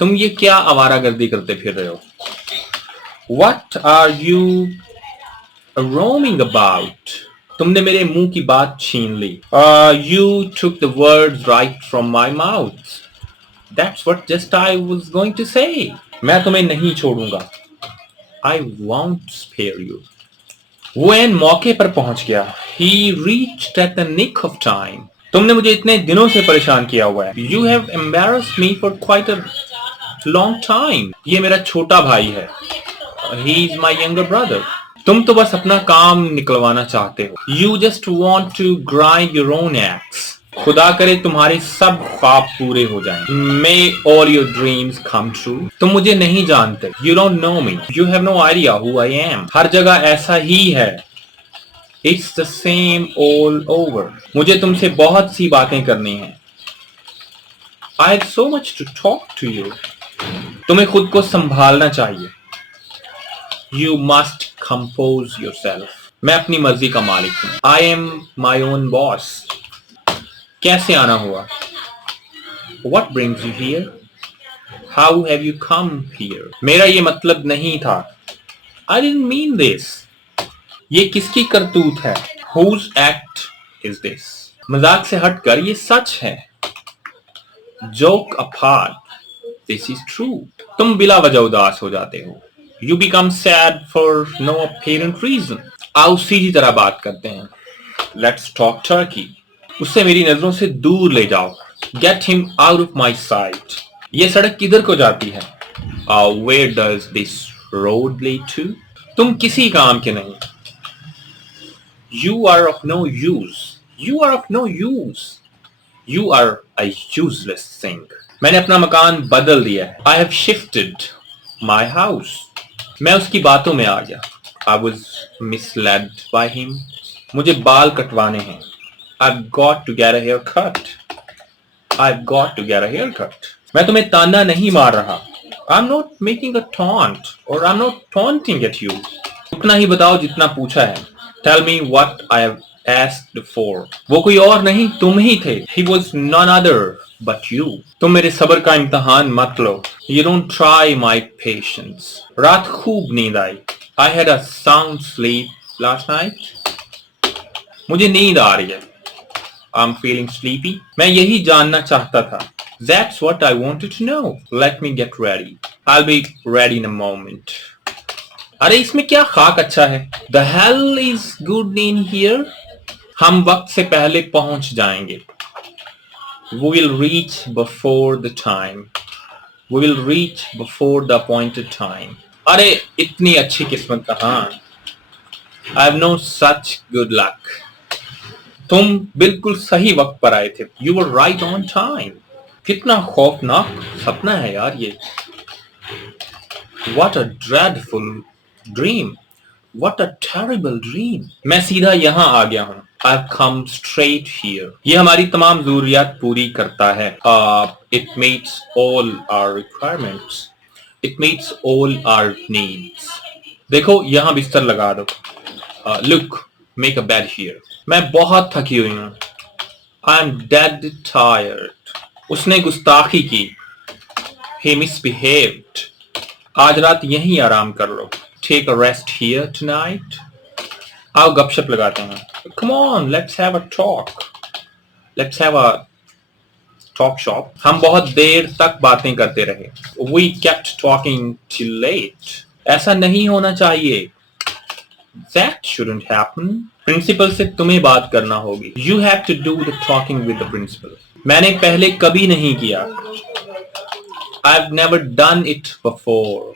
तुम ये क्या आवारागर्दी करते फिर रहे हो? What are you roaming about? तुमने मेरे मुंह की बात छीन ली. You took the words right from my mouth. That's what just I was going to say. मैं तुम्हें नहीं छोड़ूंगा. I won't spare you. वो एन मौके पर पहुंच गया. He reached at the nick of time. तुमने मुझे इतने दिनों से परेशान किया हुआ है. You have embarrassed me for quite a long time. ये मेरा छोटा भाई है. He is my younger brother. तुम तो बस अपना काम निकलवाना चाहते हो. You just want to grind your own axe. खुदा करे तुम्हारे सब ख्वाब पूरे हो जाएं. May all your dreams come true. तुम मुझे नहीं जानते. You don't know me. You have no idea who I am. हर जगह ऐसा ही है. It's the same all over. मुझे तुमसे बहुत सी बातें करनी हैं. I have so much to talk to you. तुम्हें खुद को संभालना चाहिए. You must compose yourself. मैं अपनी मर्जी का मालिक हूँ. I am my own boss. कैसे आना हुआ? What brings you here? How have you come here? मेरा ये मतलब नहीं था. I didn't mean this. ये किसकी करतूत है? Whose act is this? मजाक से हटकर ये सच है. Joke apart, this is true. तुम बिला वजह उदास हो जाते हो. You become sad for no apparent reason. आओ सीधी तरह बात करते हैं. Let's talk turkey. उससे मेरी नजरों से दूर ले जाओ. Get him out of my sight. ये सड़क किधर को जाती है? Where does this road lead to? तुम किसी काम के नहीं. You are of no use. You are of no use. You are a useless thing. मैंने अपना मकान बदल दिया है. I have shifted my house. मैं उसकी बातों में आ गया. I was misled by him. मुझे बाल कटवाने हैं. I've got to get a haircut. I've got to get a haircut. मैं तुम्हें ताना नहीं मार रहा. I'm not making a taunt or I'm not taunting at you. उतना ही बताओ जितना पूछा है. Tell me what I have asked for. वो कोई और नहीं तुम ही थे. He was none other but you. तुम मेरे सब्र का इम्तिहान मत लो. You don't try my patience. रात खूब नींद आई. I had a sound sleep last night. मुझे नींद आ रही है. I'm feeling sleepy. मैं यही जानना चाहता था. That's what I wanted to know. Let me get ready. I'll be ready in a moment. अरे इसमें क्या खाक अच्छा है? The hell is good in here. हम वक्त से पहले पहुंच जाएंगे. We will reach before the time. We will reach before the appointed time. अरे इतनी अच्छी किस्मत कहाँ? I have no such good luck. तुम बिल्कुल सही वक्त पर आए थे. You were right on time. कितना खौफनाक सपना है यार ये. What a dreadful dream. What a terrible dream. मैं सीधा यहाँ आ गया हूँ. I've come straight here. ये हमारी तमाम ज़रूरियात पूरी करता है. It meets all our requirements. It meets all our needs. देखो यहाँ बिस्तर लगा दो. Look, make a bed here. मैं बहुत थकी हुई हूँ. I'm dead tired. उसने गुस्ताखी की. He misbehaved. आज रात यहीं आराम कर लो. Take a rest here tonight. आओ गपशप लगाते हैं. Come on, let's have a talk. Let's have a talk shop. हम बहुत देर तक बातें करते रहे. We kept talking till late. ऐसा नहीं होना चाहिए. That shouldn't happen. प्रिंसिपल से तुम्हें बात करना होगी. You have to do the talking with the principal. मैंने पहले कभी नहीं किया. I've never done it before.